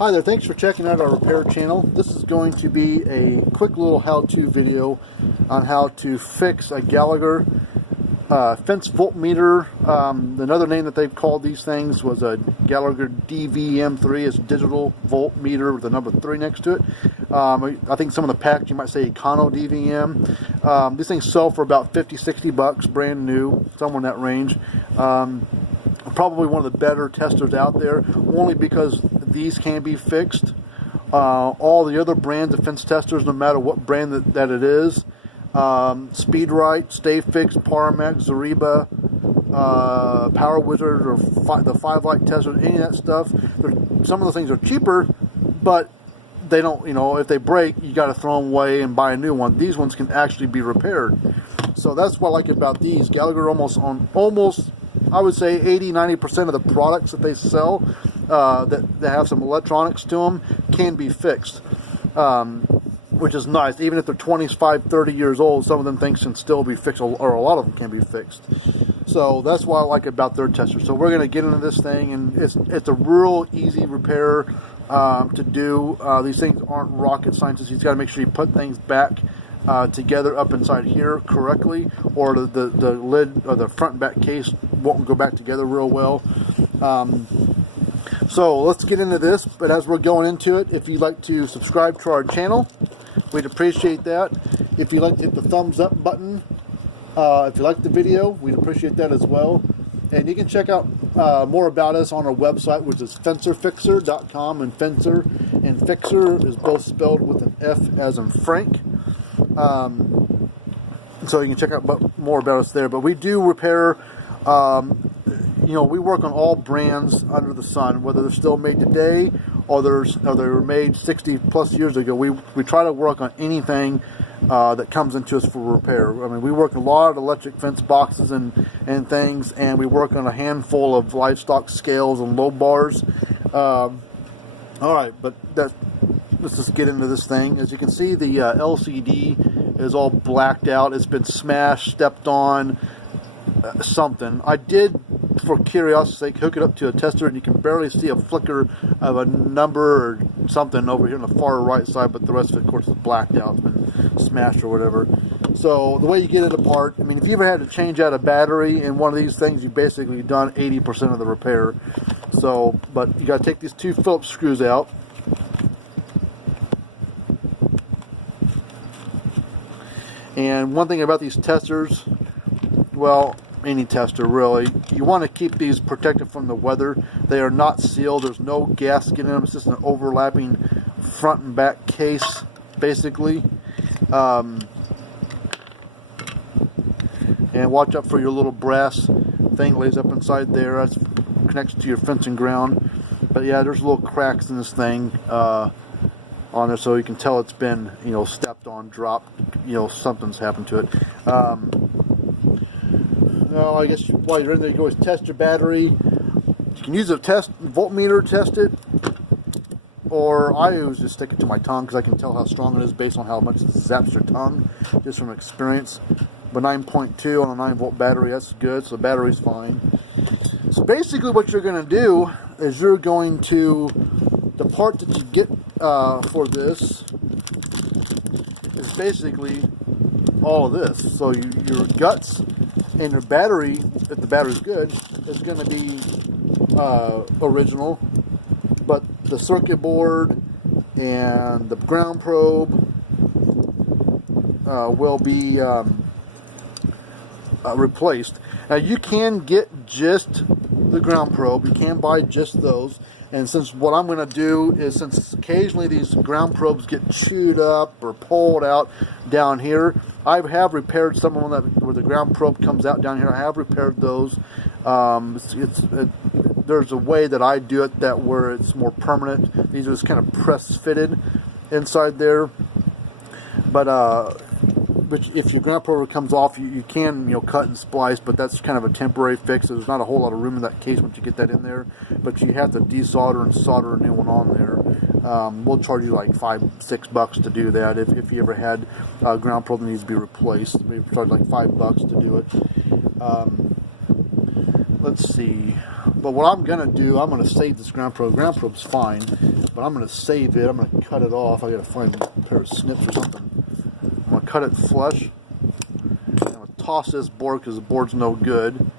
Hi there, thanks for checking out our repair channel. This is going to be a quick little how-to video on how to fix a Gallagher fence voltmeter. Another name that they've called these things was a Gallagher DVM3. It's digital voltmeter with the number 3 next to it. I think some of the packs you might say Econo DVM. These things sell for about 50-60 bucks, brand new, somewhere in that range. Probably one of the better testers out there, only because these can be fixed. All the other brands of fence testers, no matter what brand that it is, Speedrite, Stay Fixed, Paramax, Zariba, Power Wizard, or the 5-light tester, any of that stuff, some of the things are cheaper, but they don't, if they break, you got to throw them away and buy a new one. These ones can actually be repaired. So that's what I like about these. Gallagher almost I would say 80-90% of the products that they sell that have some electronics to them can be fixed, which is nice. Even if they're 25, 30 years old, some of them things can still be fixed, or a lot of them can be fixed. So that's what I like about their tester. So we're going to get into this thing, and it's a real easy repair to do. These things aren't rocket science. You got to make sure you put things back together up inside here correctly, or the lid or the front and back case won't go back together real well. So let's get into this, but as we're going into it, if you'd like to subscribe to our channel, we'd appreciate that. If you'd like to hit the thumbs up button, if you like the video, we'd appreciate that as well. And you can check out more about us on our website, which is fencerfixer.com, and fencer and fixer is both spelled with an F as in Frank. So you can check out more about us there. But we do repair, we work on all brands under the sun, whether they're still made today or they were made 60 plus years ago. We try to work on anything that comes into us for repair. I mean, we work a lot of electric fence boxes and things, and we work on a handful of livestock scales and low bars. All right, but let's just get into this thing. As you can see, the LCD is all blacked out. It's been smashed, stepped on, something. I did, for curiosity's sake, hook it up to a tester, and you can barely see a flicker of a number or something over here on the far right side, but the rest of it, of course, is blacked out. It's been smashed or whatever. So the way you get it apart, I mean, if you ever had to change out a battery in one of these things, you've basically done 80% of the repair. So, but you got to take these 2 Phillips screws out. And one thing about these testers, well, any tester really, you want to keep these protected from the weather. They are not sealed. There's no gasket in them. It's just an overlapping front and back case, basically. And watch out for your little brass thing that lays up inside there. That's connects to your fencing ground. But yeah, there's little cracks in this thing on there, so you can tell it's been, stepped on, dropped, something's happened to it. Well, I guess while you're in there, you can always test your battery. You can use a voltmeter to test it, or I always just stick it to my tongue because I can tell how strong it is based on how much it zaps your tongue, just from experience. But 9.2 on a 9-volt battery, that's good, so the battery's fine. So basically what you're going to do is you're going to, the part that you get for this is basically all of this. So your guts and your battery, if the battery's good, is going to be original, but the circuit board and the ground probe will be replaced. Now you can get just the ground probe, you can buy just those, and since what I'm going to do is, since occasionally these ground probes get chewed up or pulled out down here, I have repaired some of them where the ground probe comes out down here. I have repaired those. There's a way that I do it that where it's more permanent. These are just kind of press fitted inside there, but if your ground probe comes off, you can cut and splice, but that's kind of a temporary fix. There's not a whole lot of room in that case once you get that in there, but you have to desolder and solder a new one on there. We'll charge you like $5-6 bucks to do that. If you ever had a ground probe that needs to be replaced, we charge like $5 to do it. Let's see. But what I'm gonna do, I'm gonna save this ground probe. Ground probe's fine, but I'm gonna save it. I'm gonna cut it off. I gotta find a pair of snips or something. I'm gonna cut it flush. I'm gonna toss this board because the board's no good.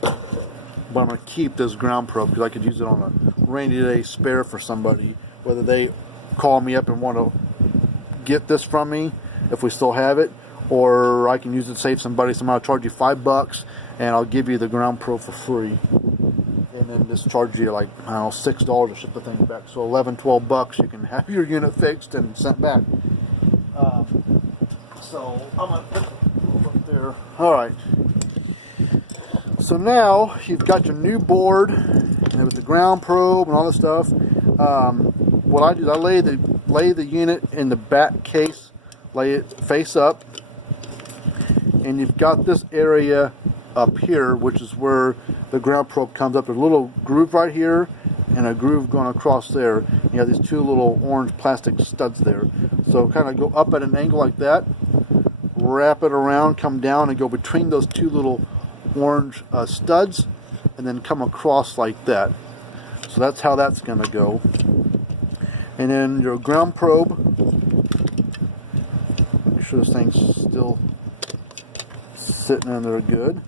But I'm gonna keep this ground probe because I could use it on a rainy day spare for somebody, whether they call me up and want to get this from me if we still have it, or I can use it to save somebody. I'll charge you $5 and I'll give you the ground probe for free, and then just charge you like, I don't know, $6 to ship the thing back. So $11-12 you can have your unit fixed and sent back. So I'm gonna put it up there. All right. So now you've got your new board and with the ground probe and all this stuff. What I do is I lay the unit in the back case, lay it face up, and you've got this area up here, which is where the ground probe comes up. There's a little groove right here and a groove going across there. You have these two little orange plastic studs there. So kind of go up at an angle like that, wrap it around, come down and go between those two little orange studs, and then come across like that. So that's how that's going to go. And then your ground probe, make sure this thing's still sitting in there good.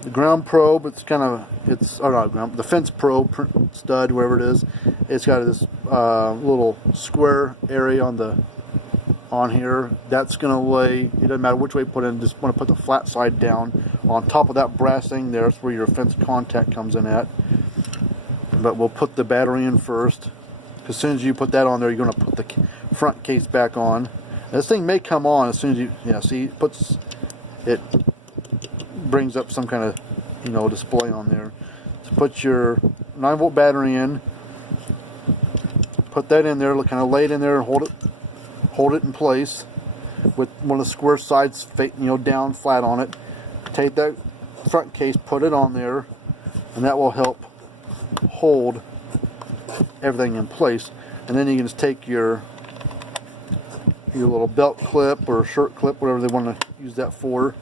The ground probe, the fence probe stud, wherever it is, it's got this little square area on here. That's going to lay, it doesn't matter which way you put it in, just want to put the flat side down on top of that brass thing there. That's where your fence contact comes in at. But we'll put the battery in first. As soon as you put that on there, you're going to put the front case back on. This thing may come on as soon as you, see, it brings up some kind of, display on there. So put your 9-volt battery in. Put that in there, kind of lay it in there and hold it in place with one of the square sides, down flat on it. Take that front case, put it on there, and that will help hold everything in place. And then you can just take your little belt clip or shirt clip, whatever they want to use that for,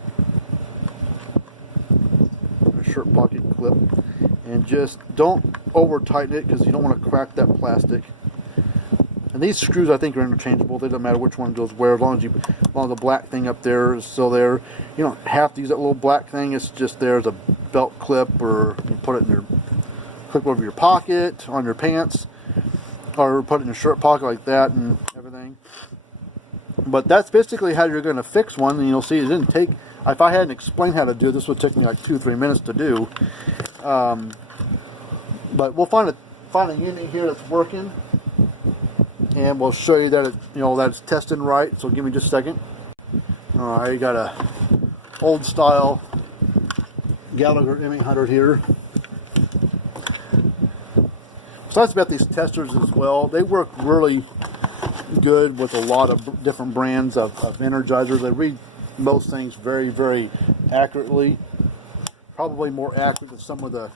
a shirt pocket clip, and just don't over tighten it because you don't want to crack that plastic. And these screws, I think, are interchangeable. They don't matter which one goes where, as long as the black thing up there is still there. You don't have to use that little black thing. It's just there as a belt clip, or you put it in your clip over your pocket, on your pants, or put it in your shirt pocket like that and everything. But that's basically how you're going to fix one. And you'll see it didn't take, if I hadn't explained how to do it, this would take me like 2-3 minutes to do. But we'll find a unit here that's working, and we'll show you that that it's testing right. So give me just a second. All right, you got a old style Gallagher M800 here. Besides about these testers as well, they work really good with a lot of different brands of energizers. They read most things very, very accurately. Probably more accurate than some of the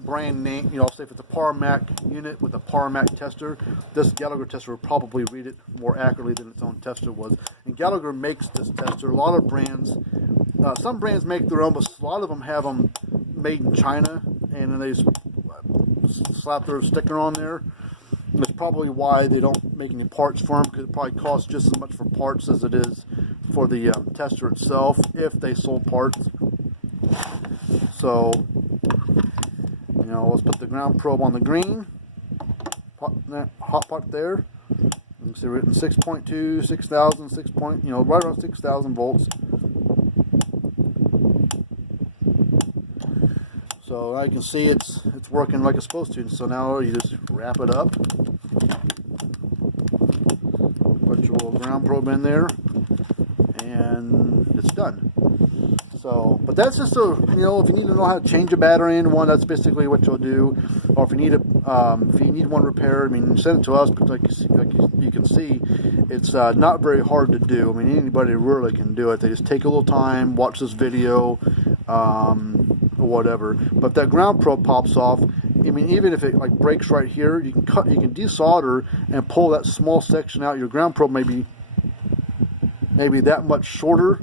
brand name, say if it's a Power Mac unit with a Power Mac tester, this Gallagher tester will probably read it more accurately than its own tester was. And Gallagher makes this tester. A lot of brands, some brands make their own, but a lot of them have them made in China, and then they just slap their sticker on there. And that's probably why they don't make any parts for them, because it probably costs just as much for parts as it is for the tester itself, if they sold parts. So, let's put the ground probe on the green. Hot pot there. You can see we're hitting 6.2, 6,000, right around 6,000 volts. So now you can see it's working like it's supposed to. So now you just wrap it up. Put your little ground probe in there, and it's done. So, but that's just if you need to know how to change a battery in one, that's basically what you'll do. Or if you need one repaired, send it to us. But like you can see, it's not very hard to do. Anybody really can do it. They just take a little time, watch this video, or whatever. But if that ground probe pops off, even if it breaks right here, you can desolder and pull that small section out. Your ground probe may be that much shorter,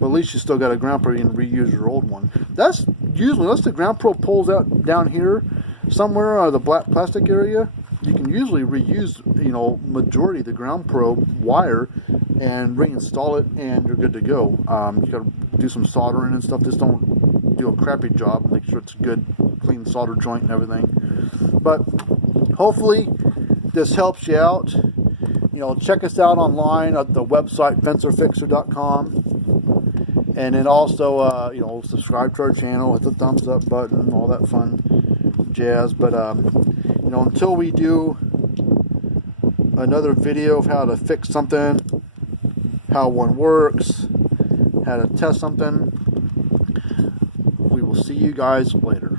But at least you still got a ground probe, you can reuse your old one. That's usually, unless the ground probe pulls out down here somewhere out of the black plastic area, you can usually reuse, you know, majority of the ground probe wire and reinstall it, and you're good to go. You got to do some soldering and stuff. Just don't do a crappy job. Make sure it's a good, clean solder joint and everything. But hopefully this helps you out. You know, check us out online at the website fencerfixer.com. And then also, you know, subscribe to our channel, hit the thumbs up button, all that fun jazz. But, you know, until we do another video of how to fix something, how one works, how to test something, we will see you guys later.